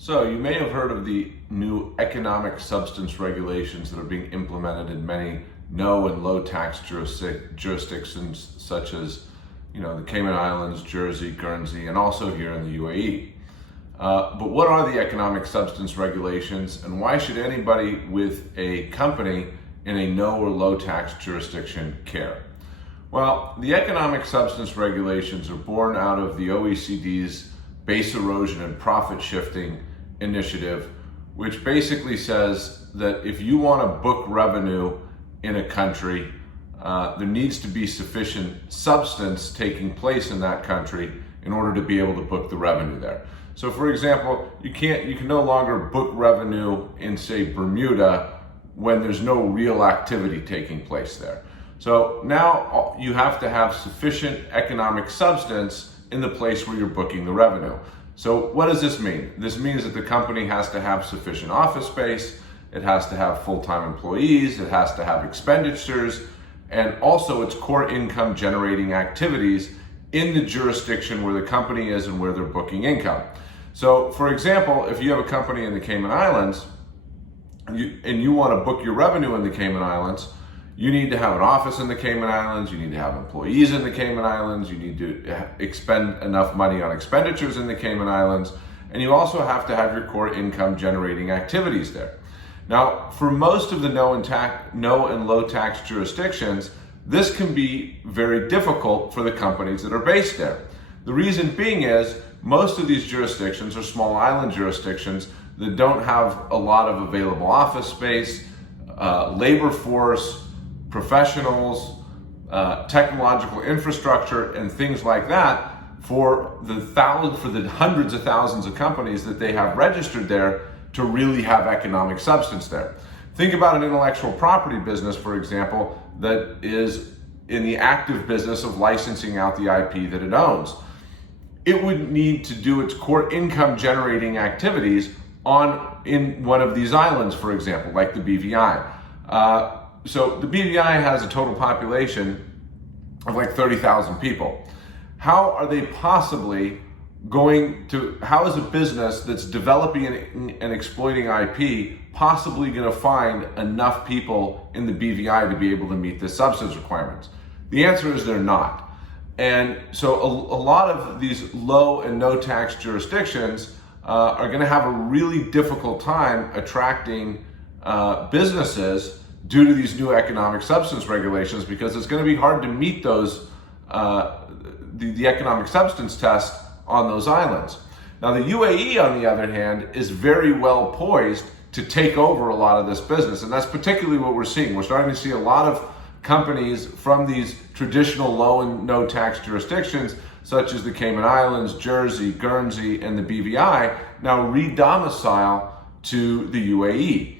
So you may have heard of the new economic substance regulations that are being implemented in many no and low tax jurisdictions such as the Cayman Islands, Jersey, Guernsey, and also here in the UAE. But what are the economic substance regulations, and why should anybody with a company in a no or low tax jurisdiction care? Well, the economic substance regulations are born out of the OECD's base erosion and profit shifting initiative, which basically says that if you want to book revenue in a country, there needs to be sufficient substance taking place in that country in order to be able to book the revenue there. So for example, you can no longer book revenue in, say, Bermuda when there's no real activity taking place there. So now you have to have sufficient economic substance in the place where you're booking the revenue. So what does this mean? This means that the company has to have sufficient office space, it has to have full-time employees, it has to have expenditures, and also its core income generating activities in the jurisdiction where the company is and where they're booking income. So for example, if you have a company in the Cayman Islands and you want to book your revenue in the Cayman Islands, you need to have an office in the Cayman Islands, you need to have employees in the Cayman Islands, you need to expend enough money on expenditures in the Cayman Islands, and you also have to have your core income generating activities there. Now, for most of the no and low tax jurisdictions, this can be very difficult for the companies that are based there. The reason being is most of these jurisdictions are small island jurisdictions that don't have a lot of available office space, labor force, professionals, technological infrastructure, and things like that for the hundreds of thousands of companies that they have registered there to really have economic substance there. Think about an intellectual property business, for example, that is in the active business of licensing out the IP that it owns. It would need to do its core income generating activities in one of these islands, for example, like the BVI. So the BVI has a total population of like 30,000 people. How are they possibly how is a business that's developing and exploiting IP possibly going to find enough people in the BVI to be able to meet the substance requirements? The answer is they're not. And so a lot of these low and no tax jurisdictions are going to have a really difficult time attracting businesses due to these new economic substance regulations, because it's going to be hard to meet those the economic substance test on those islands. Now the UAE, on the other hand, is very well poised to take over a lot of this business, and that's particularly what we're seeing. We're starting to see a lot of companies from these traditional low and no tax jurisdictions, such as the Cayman Islands, Jersey, Guernsey, and the BVI, now re-domicile to the UAE.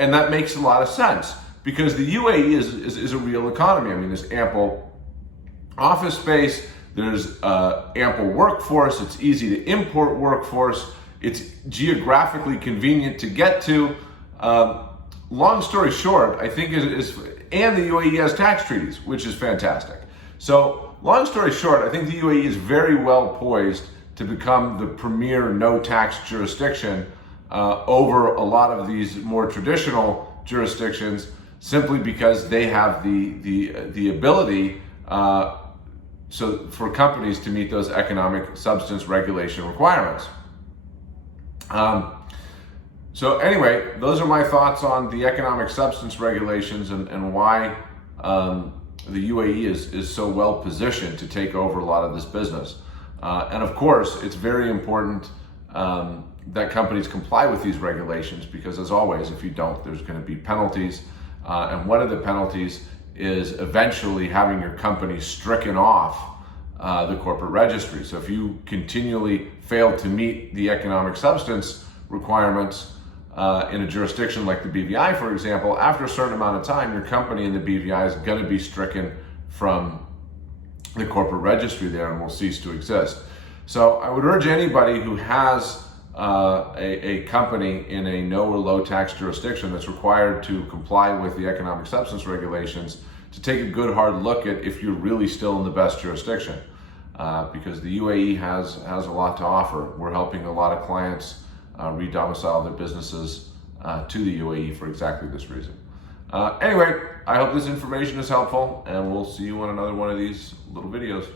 And that makes a lot of sense, because the UAE is a real economy. I mean, there's ample office space, there's ample workforce, it's easy to import workforce, it's geographically convenient to get to. Long story short, I think and the UAE has tax treaties, which is fantastic. So long story short, I think the UAE is very well poised to become the premier no tax jurisdiction over a lot of these more traditional jurisdictions, simply because they have the ability so for companies to meet those economic substance regulation requirements. So anyway, those are my thoughts on the economic substance regulations and why the UAE is so well positioned to take over a lot of this business. And of course, it's very important that companies comply with these regulations, because as always, if you don't, there's going to be penalties. And one of the penalties is eventually having your company stricken off the corporate registry. So if you continually fail to meet the economic substance requirements in a jurisdiction like the BVI, for example, after a certain amount of time, your company in the BVI is going to be stricken from the corporate registry there and will cease to exist. So I would urge anybody who has a company in a no or low tax jurisdiction that's required to comply with the economic substance regulations to take a good hard look at if you're really still in the best jurisdiction, because the UAE has a lot to offer. We're helping a lot of clients re-domicile their businesses to the UAE for exactly this reason. Anyway, I hope this information is helpful, and we'll see you on another one of these little videos.